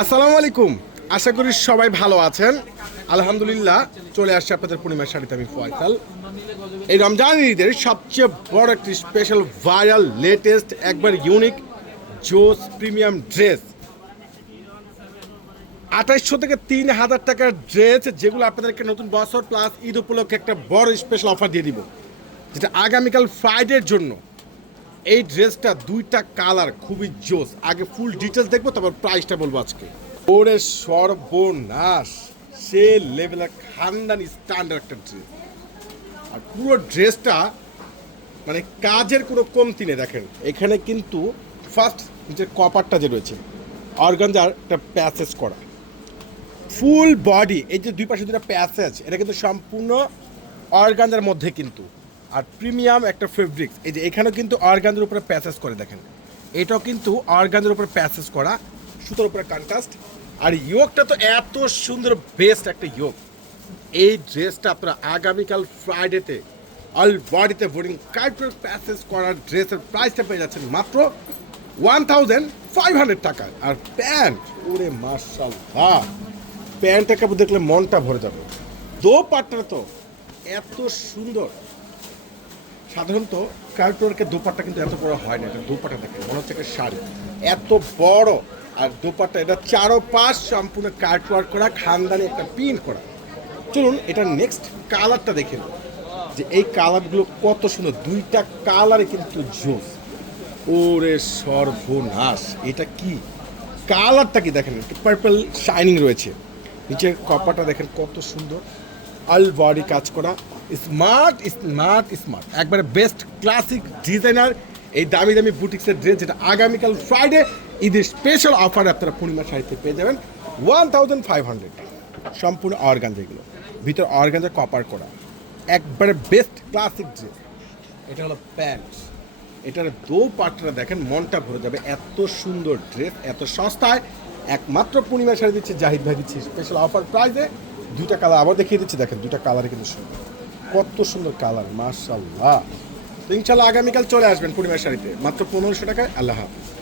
আসসালামু আলাইকুম। আশা করি সবাই ভালো আছেন। আলহামদুলিল্লাহ, চলে আসছে আপনাদের পূর্ণিমার শাড়িতে আমি ফয়সাল। এই রমজান ঈদের সবচেয়ে বড় একটি স্পেশাল ভাইরাল লেটেস্ট একবার ইউনিক জোস প্রিমিয়াম ড্রেস, 2800 থেকে 3000 টাকার ড্রেস, যেগুলো আপনাদেরকে নতুন বছর প্লাস ঈদ উপলক্ষে একটা বড় স্পেশাল অফার দিয়ে দিব, যেটা আগামীকাল ফ্রাইডের জন্য। এই ড্রেসটা দুইটা কালার খুবই জোস। আগে ফুল ডিটেলস দেখবো, তারপর প্রাইসটা বলবো আজকে। ওরে সর্বনাশ, সে লেভেলের খানদানি স্ট্যান্ডার্ড একটা ড্রেস। আর পুরো ড্রেসটা মানে কাজের কোনো কমতি নেই। দেখেন এখানে কিন্তু ফার্স্ট যে কপারটা যে রয়েছে অর্গানজার একটা প্যাসেজ করা, ফুল বডি, এই যে দুই পাশে দুটো প্যাসেজ, এটা কিন্তু সম্পূর্ণ অর্গানজার মধ্যে কিন্তু। আর প্রিমিয়াম একটা ফেব্রিক্স, এই যে এখানেও কিন্তু অর্গানজার উপরে প্যাসেজ করে, দেখেন এটাও কিন্তু অর্গানজার উপরে প্যাসেজ করা, সুতোর উপরে কন্ট্রাস্ট। আর ইয়োগটা তো এত সুন্দর, বেস্ট একটা ইয়োগ। এই ড্রেসটা আপনারা আগামীকাল ফ্রাইডেতে অল বডিতে বোর্ডিং কার্পেট প্যাসেজ করার ড্রেসের প্রাইসটা পেয়ে যাচ্ছেন মাত্র 1500 টাকা। আর প্যান্ট, ওরে মাশাআল্লাহ, প্যান্টটা কাপড় দেখলে মনটা ভরে যাবে। দোপাট্টা তো এত সুন্দর। সাধারণত কার্পেটের দোপাট্টা কিন্তু এত বড় হয় না, এটা দোপাট্টা দেখে মনে হচ্ছে একটা শাড়ি, এত বড়। আর দোপাট্টা এটা চারোপাশ সম্পূর্ণ কাটওয়ার্ক করা, খানদানি একটা প্রিন্ট করা। চলুন এটা নেক্সট কালারটা দেখে নিন, যে এই কালারগুলো কত সুন্দর। দুইটা কালারে কিন্তু জোস। ওরে সর্বনাশ, এটা কি কালারটা, কি দেখেন একটু পার্পল শাইনিং রয়েছে। নিচের কপারটা দেখেন কত সুন্দর, অল বডি কাজ করা, স্মার্ট স্মার্ট স্মার্ট, একবারে বেস্ট ক্লাসিক ডিজাইনার। এই দামি দামি বুটিক্সের ড্রেস, যেটা আগামীকাল ফ্রাইডে ঈদের স্পেশাল অফারে আপনারা পূর্ণিমা শাড়িতে পেয়ে যাবেন 1500। সম্পূর্ণ অর্গানজা, এগুলো ভিতর অর্গানজা কপার করা, একবারে বেস্ট ক্লাসিক ড্রেস। এটা হলো প্যান্ট, এটার দোপাট্টা দেখেন মনটা ভরে যাবে। এত সুন্দর ড্রেস, এত সস্তায় একমাত্র পূর্ণিমা শাড়ি দিচ্ছে জাহিদ ভাই, দিচ্ছে স্পেশাল অফার প্রাইসে। দুইটা কালার আবার দেখিয়ে দিচ্ছি, দেখেন দুইটা কালারে কিন্তু সুন্দর, কত সুন্দর কালার, মাশাআল্লাহ। তো ইনশাল্লাহ আগামীকাল চলে আসবেন পূর্ণিমা শাড়িতে মাত্র 1500 টাকায়। আল্লাহ হাফেজ।